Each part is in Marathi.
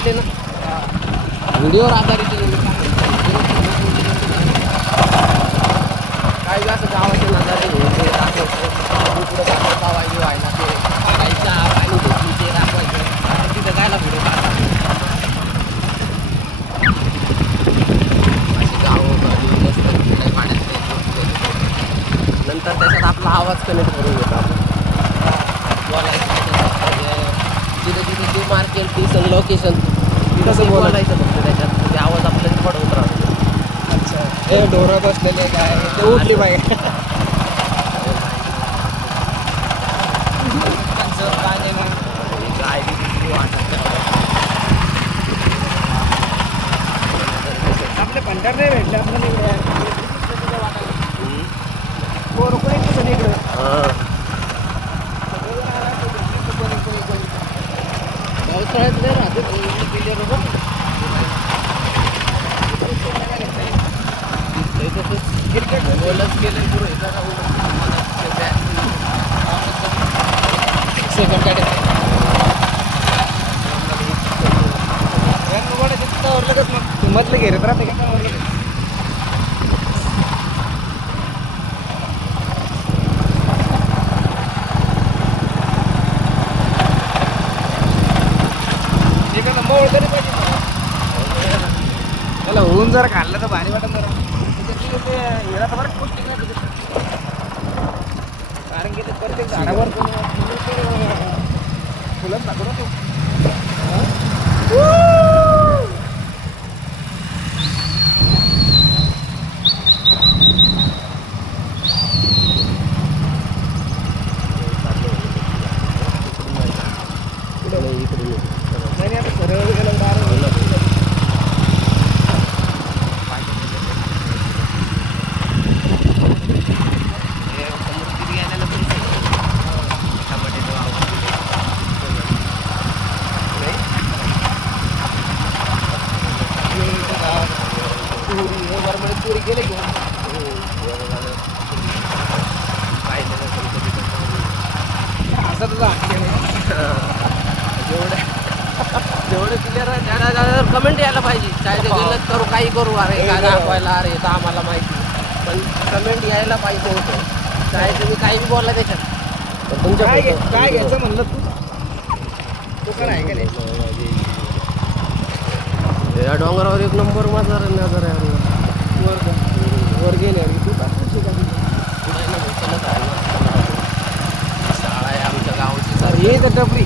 चालले ना व्हिडिओवर आधारित काही असं गावाचे नजारे घ्यायचे दाखवायचं पुढं दाखवता वाईट व्हायला ते काही चहा पाणी घेतली ते दाखवायचं तिथं कायला व्हिडिओ काढतात अशी गावं मस्त काही पाण्यात नंतर त्याच्यात आपला आवाज कनेक्ट करून घेतो आपण बोलायचं जिथे जिथे जे मार्केट ती लोकेशन कसं बोलायचं फक्त त्याच्यात म्हणजे आवाज आपल्याला पडवून राहतो. अच्छा हे ढोरं बसलेले काय ते उठली पाहिजे आपले पंढर नाही भेटले आपल्याला इकडे इकडं पावसाळ्यात नाही राहते क्लिअर क्रिकेट बोलच गेले सेकंड गाडी लगेच मग मधलं घेरत राहते का मोळ तरी पाहिजे त्याला होऊन जर खाल्लं तर भारी वाटत जरा हिरा तर बरं पौष्टिक नाही कारण की ते प्रत्येक झाडावर फुलं टाकू ना नाही आता सरळ गेलं पुरी गेले घेऊन असं तुझा जेवढे क्लिअर आहे त्याला कमेंट यायला पाहिजे काय ते गेलं करू काही करू अरे काय दाखवायला अरे तर आम्हाला माहिती पण कमेंट यायला पाहिजे होतं काय तुम्ही काही बी बोलला त्याच्यात पण तुमच्या काय घ्यायचं म्हणलं तू काय आहे का नाही या डोंगरावर एक नंबर माझा नजर आहे वर गेले तू शाळा आहे आमच्या गावाची सर हे तर टपरी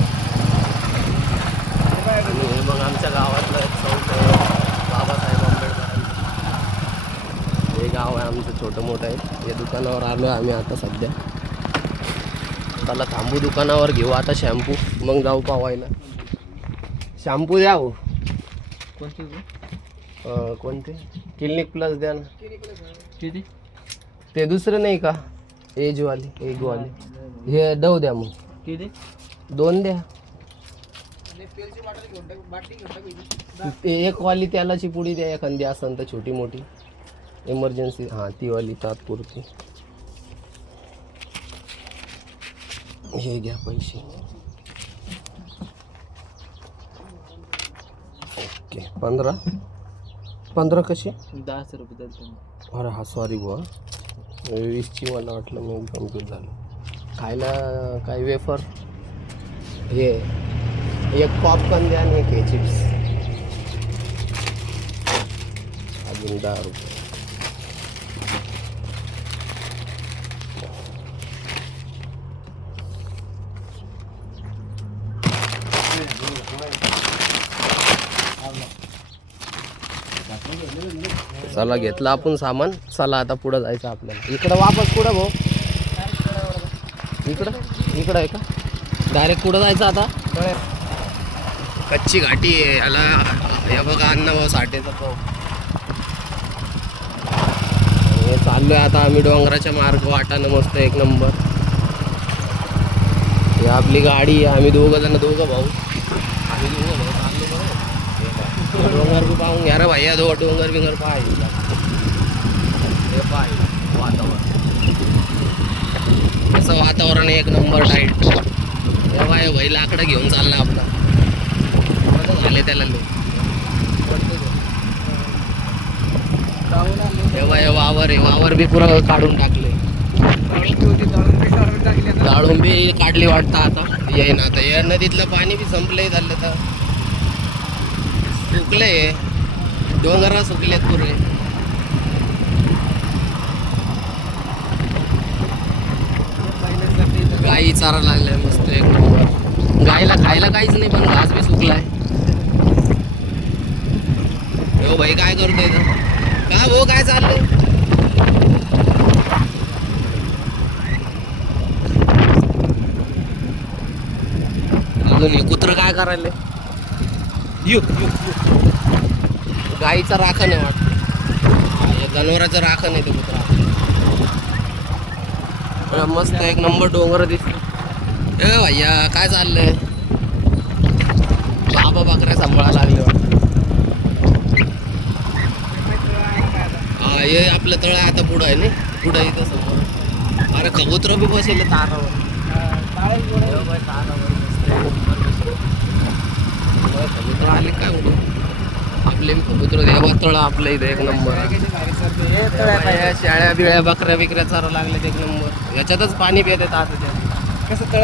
मग आमच्या गावातलं एक चौक बाबासाहेब आंबेडकरांचं हे गाव आहे आमचं छोटं मोठं आहे या दुकानावर आलो आहे आम्ही आता सध्या त्याला थांबू दुकानावर घेऊ आता शॅम्पू मग जाऊ पावायला शॅम्पू द्या हो कोणते क्लिनिक प्लस द्या ना किती ते दुसरं नाही का एगवाली हे डव द्या मग किती 2 द्या एक वाली त्यालाची पुडी द्या एखादी असेल तर छोटी मोठी इमर्जन्सी हां ती वाली तात्पुरती हे घ्या पैसे ओके 15 कशी 10 रुपये द्या अरे हा सॉरी बुवा 20ची मला वाटलं मी कम्प्लीट झालं खायला काय वेफर हे एक पॉपकॉर्न द्या आणि एक हे चिप्स अजून 10 रुपये चला घेतलं आपण सामान चला आता पुढं जायचं आपल्याला इकडं वापस पुढं भाऊ इकडं आहे का डायरेक्ट पुढं जायचं आता कच्ची घाटी आहे याला हे बघा अण्णाभाऊ साठेचा तो हे चाललोय आता आम्ही डोंगराच्या मार्ग वाटानं मस्त एक नंबर ही आपली गाडी आहे आम्ही दोघं भाऊ चाललो बरोबर डोंगर बी पाहून घ्या रे भैया डोंगर बिंगर पाय वातावरण असं वातावरण एक नंबर टाईट तेव्हा हे भाई लाकडं घेऊन चालला आपला झाले त्याला हे वावर आहे, वावर बी पुरा काढून टाकले. डाळुंबी काढली वाटतं आता येईन. आता या नदीतलं पाणी बी संपलंय झालं तर सुकलंय, डोंगर सुकलेत पुरे. गाई चारा लागलाय मस्त एक नंबर. गाईला खायला काहीच नाही पण घास बी सुकलाय. हो भाई काय करतोय का हो, काय चाललंय? अजून कुत्र काय करायला? गाईचा राखण आहे वाटतं, जनावराचं राखण आहे ते कुत्रा. मस्त एक नंबर डोंगर दिसतो. ए भैया काय चाललंय? बाबा बकऱ्या सांभाळायला लागले वाटतं. हा हे आपलं तळ आता पुढं आहे ना, पुढं इथं समोर. अरे कबूतर बी बसेल तारावर. कबूतर आले काय उडून? आपले कबूतर देवा तळ आपलं इथे एक नंबर. शेळ्या बिळ्या बकऱ्या बिकऱ्या चारा लागले एक नंबर. याच्यातच पाणी पित येत आता. कसं तळ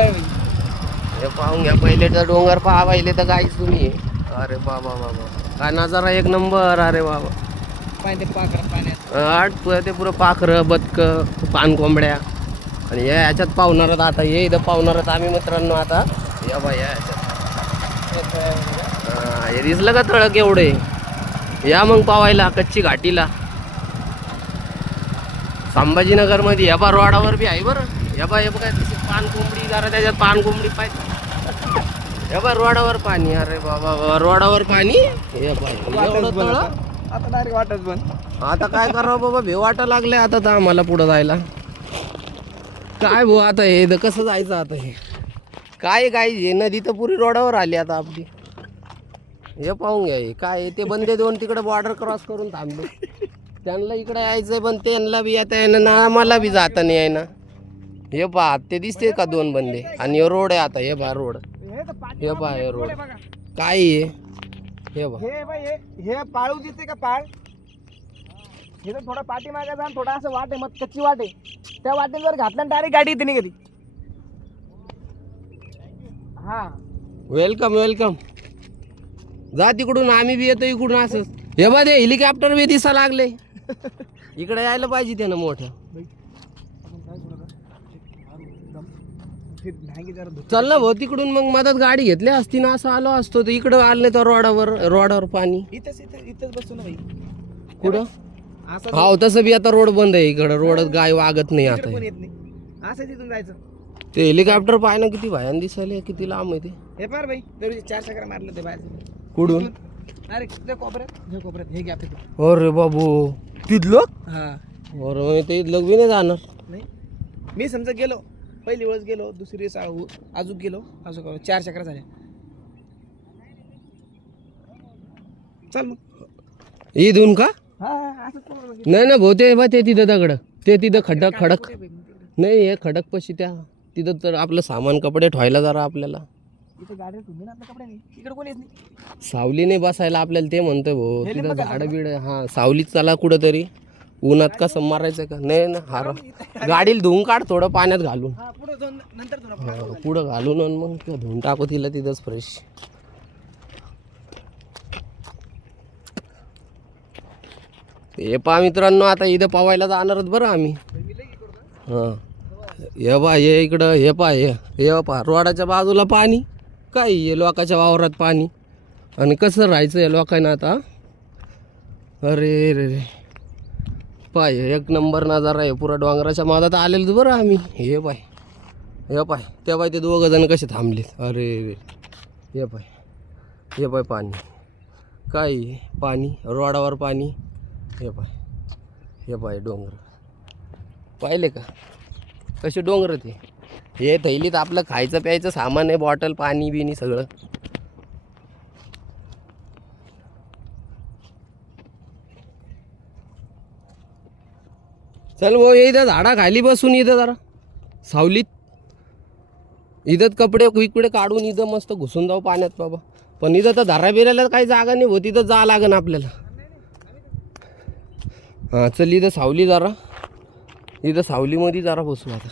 हे पाहून घ्या, पहिले तर डोंगर पहा, पहिले तर गाईच तुम्ही. अरे बाबा बाबा काय नजारा एक नंबर. अरे बाबा आठ ते पुरं पाखरं बदक पानकोंबड्या. आणि याच्यात पाहुणारच आता, हे इथं पाहुणारच आम्ही मित्रांनो आता. या बाई याच्यात हे दिसलं का तळक एवढे? या मग पावायला कच्ची घाटीला संभाजीनगर मध्ये. या बा रोडावर बी आहे बरं. या बा हे बघा पान कोंबडी, जरा त्याच्यात पान कोंबडी पाहिजे. हे बा रोडावर पाणी. अरे बाबा रोडावर पाणी. हे बा आता डायरेक्ट वाटत पण. आता काय करावं बाबा, भेव वाटा लागले आता तर आम्हाला पुढं जायला. काय भाऊ आता हे कसं जायचं आता? हे काय हे नदी तर पुरी रोडावर आली आता आपली. हे पाहून घ्या, हे काय ते बंदे दोन तिकडे बॉर्डर क्रॉस करून थांबले. त्यांना इकडे यायचंय पण त्यांना बी येता येईना ना, आम्हाला बी जाता नाही येईना. हे पहा ते दिसते का दोन बंदे, आणि हे रोड आहे आता. हे पहा रोड, हे पहा हे रोड काय आहे. हे पहा हे पाळू दिसते का पाळ? हे तर थोडा पाठी मागायचा आणि थोडा असं वाट आहे, मग कच्ची वाट आहे. त्या वाटेत जर घातला डायरेक्ट गाडी येते नाही कधी. हा वेलकम वेलकम. जा तिकडून, आम्ही बी येतो इकडून असंच. हे बा ते हेलिकॉप्टर बी दिसा लागले. इकडे यायला पाहिजे त्यानं मोठं. चल ना भाऊ तिकडून, मग मदत गाडी घेतली असती ना, असं आलो असतो. तर इकडं आलं नाही तर रोडावर पाणी. इथंच बसतो ना भाई. कुठं? हो तसं बी आता रोड बंद आहे इकडं. रोड गाय वागत नाही आता. असं तिथून जायचं. ते हेलिकॉप्टर पाहिलं किती भयान दिसायला, किती लांब आहे ते. हे पार भाई, तरी 4 चक्र मारलं ते बाहेर. कुठून? अरे कोपऱ्यात हे गॅप. अरे बाबू तिथलं? हा अरे ते इथलं बी नाही जाणार. नाही, मी समजा गेलो, पहिली वेळेस गेलो, दुसरी वेळेस अजून गेलो, अजून 4 चक्र झाल्या. चल मग इथून का? असं नाही ना भाऊ, ते बा ते तिथं दगड, ते तिथं खडक नाही, हे खडक पशी त्या तिथं तर आपलं सामान कपडे ठेवायला जरा आपल्याला. इथे गाडी ठेवली ना, आपल्या कपडे नाही. इकडे कोण येत नाही. सावली नाही बसायला आपल्याला, ते म्हणतोय भाऊ. तिथं झाड बिड, हा सावलीत चला कुठं तरी. उन्हात कसं मारायचं का? नाही ना, हार गाडीला धुवून काढ थोडं पाण्यात घालून. पुढे जाऊन नंतर पुढं घालून आणि मग धुवून टाकू तिला तिथंच फ्रेश. हे पहा मित्रांनो, आता इथं पावायला जाणारच बरं आम्ही. हां हे पहा, हे इकडं हे पहा, हे पहा रोडाच्या बाजूला पाणी. काय हे लोकांच्या वावरात पाणी. आणि कसं राहायचं या लोकांना आता? अरे रे रे पाय, एक नंबर नजारा आहे. पुरा डोंगराच्या मादात आलेलं बरं आम्ही. हे पाय, हे पाय, त्या पाय ते दोघं जण कसे थांबलेत. अरे रे हे पाय, हे पाय पाणी. काय पाणी, रोडावर पाणी. हे पाय, हे पाय डोंगर पाहिले का कसे डोंगर ते. हे थैलीत आपलं खायचं प्यायचं सामान आहे, बॉटल पाणी बिनी सगळं. चल भाऊ, इथं झाडा खाली बसून इथं जरा सावलीत, इथंच कपडे इकडे काढून इथं मस्त घुसून जाऊ पाण्यात बाबा. पण इथं तर धारा बिरायला काही जागा नाही होती, इथं जा लागन आपल्याला. हां चल, इथं सावली जरा, इथं सावलीमध्ये जरा बसू आता.